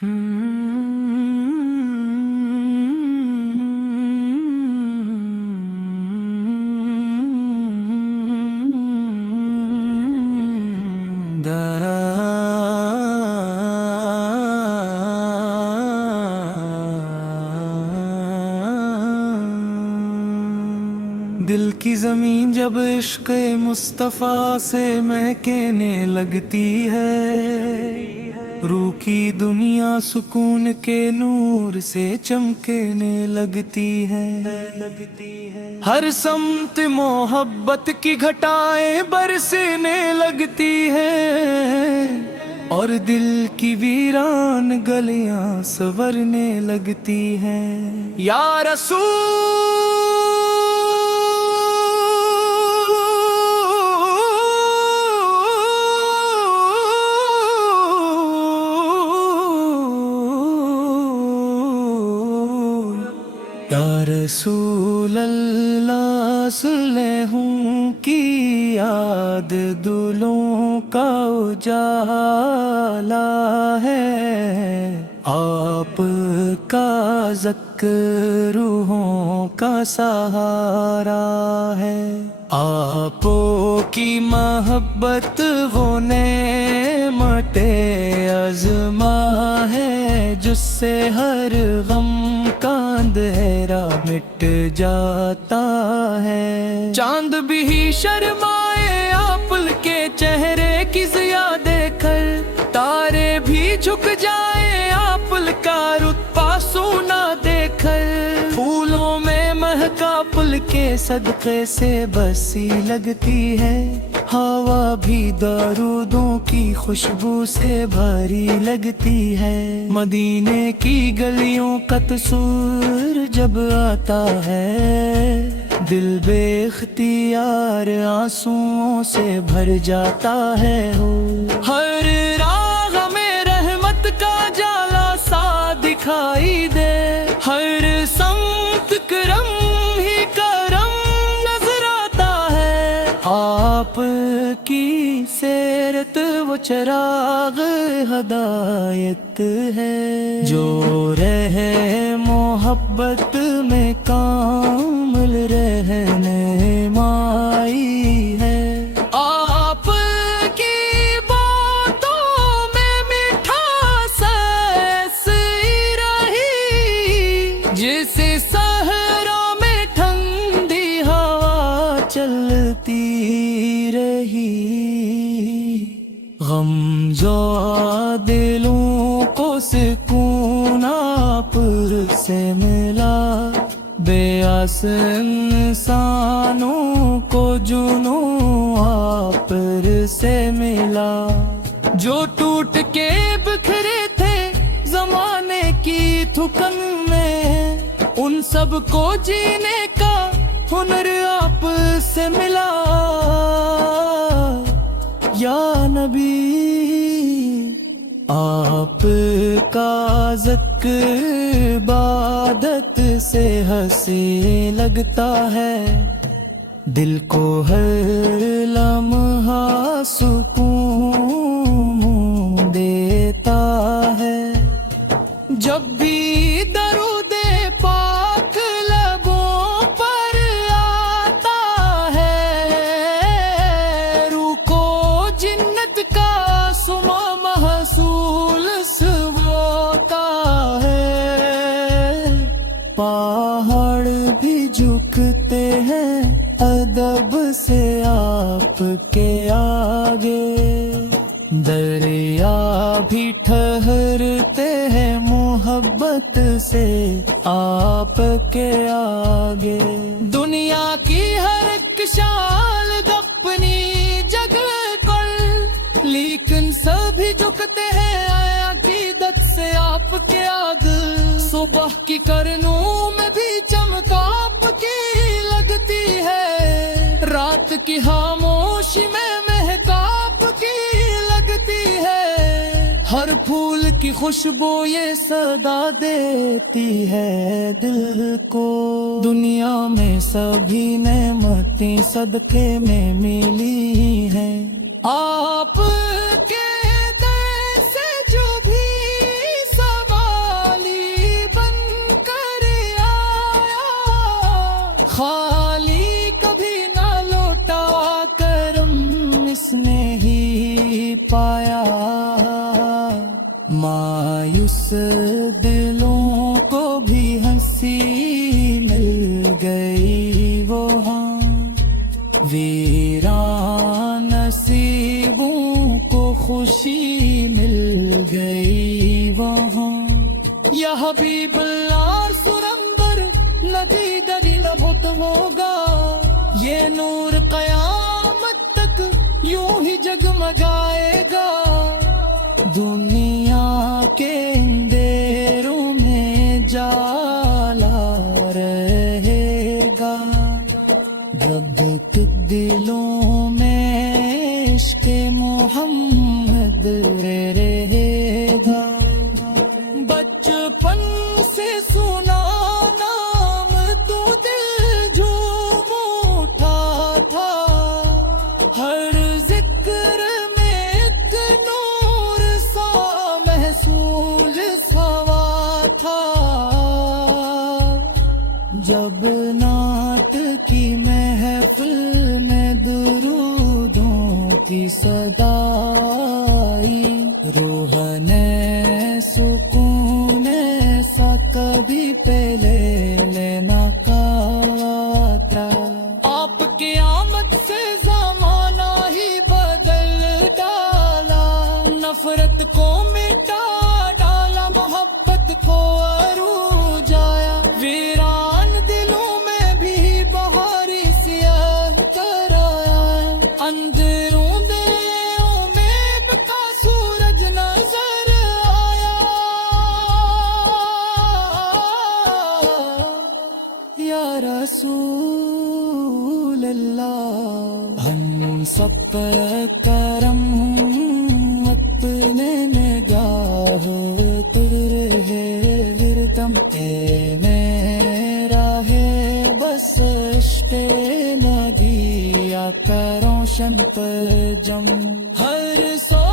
دل کی زمین جب عشق مصطفیٰ سے مہکنے لگتی ہے، روح کی دنیا سکون کے نور سے چمکنے لگتی ہے۔ ہر سمت محبت کی گھٹائیں برسنے لگتی ہے، اور دل کی ویران گلیاں سنورنے لگتی ہیں۔ یا رسول یا رسول اللہ، سن لے ہوں کی یاد دلوں کا اجالا ہے، آپ کا ذکر روحوں کا سہارا ہے، آپ کی محبت وہ نعمت عظمی ہے، جس سے ہر غم کا اندھیرا مٹ جاتا ہے۔ چاند بھی شرمائے آپ کے چہرے کی ضیا دیکھ کر، تارے بھی جھک جائے آپ کا رتبہ سونا دیکھ کر، پھولوں میں مہکا پل کے صدقے سے بسی لگتی ہے، ہوا بھی درودوں کی خوشبو سے بھری لگتی ہے۔ مدینے کی گلیوں کا تصور جب آتا ہے، دل بے اختیار آنسوؤں سے بھر جاتا ہے۔ ہر راہ میں رحمت کا جالا سا دکھائی دے، ہر سمت کرم ہی کرم نظر آتا ہے، آپ کی سیرت وہ چراغ ہدایت ہے، جو رہے محبت میں کامل رہنمائی ہے۔ آپ کی باتوں میں مٹھاس ایسی رہی، جیسے صحرا میں ٹھنڈی ہوا چلتی رہی، غم جو دلوں کو سکون آپ سے ملا، بے آس انسانوں کو جنوں آپ سے ملا، جو ٹوٹ کے بکھرے تھے زمانے کی تھکن میں، ان سب کو جینے کا ہنر آپ سے ملا۔ یا نبی، آپ کا ذکر عبادت سے ہنسی لگتا ہے، دل کو ہر لمحہ سکون دیتا ہے۔ جب بھی درود پاک لبوں پر آتا ہے، روح کو جنت کا سما محسوس ہوتا ہے، پہاڑ بھی جھکتے ہیں ادب سے آپ کے آگے، دریا بھی ٹھہرتے ہیں محبت سے آپ کے آگے۔ دنیا کی ہر ایک شال اپنی جگہ پر، لیکن سبھی جھکتے ہیں عقیدت سے آپ کے آگے۔ صبح کی کرنوں میں بھی چمک آپ کی لگتی ہے، رات کی خاموشی میں مہک آپ کی لگتی ہے، ہر پھول کی خوشبو یہ صدا دیتی ہے دل کو۔ دنیا میں سبھی نعمتیں صدقے میں ملی ہیں، آپ کے در سے جو بھی مایوس دلوں کو بھی ہنسی مل گئی وہاں، ویران نصیبوں کو خوشی مل گئی وہاں۔ یا حبیب اللہ سرندر ندی دری نبھت ہوگا، یہ نور قیامت تک یوں ہی جگمگائے گا، دنیا کے اندھیروں میں جالا رہے گا، جب تک دلوں میں عشق محمد رہے گا۔ بچپن سے سنا نام تو دل جھوم اٹھا تھا، ہر ذکر میں ایک نور سا محسول ہوا تھا، جب نعت کی محفل میں درودوں کی صدا آئی، روح نے سکون ایسا کبھی پہلے لینا کاتا، آپ کی آمد سے زمانہ ہی بدل ڈالا، نفرت کو مٹا ڈالا، محبت کو عروج آیا، ویران دلوں میں بھی بہاری سیاہ کر آیا، اندروں دلوں میں کا سورج نظر آیا، یا رسول اللہ ہم سب پر کرم اپنے نگاہ تر ہے ورتم، اے میرا ہے بس عشق نبی آقا روشن پر جم، ہر سو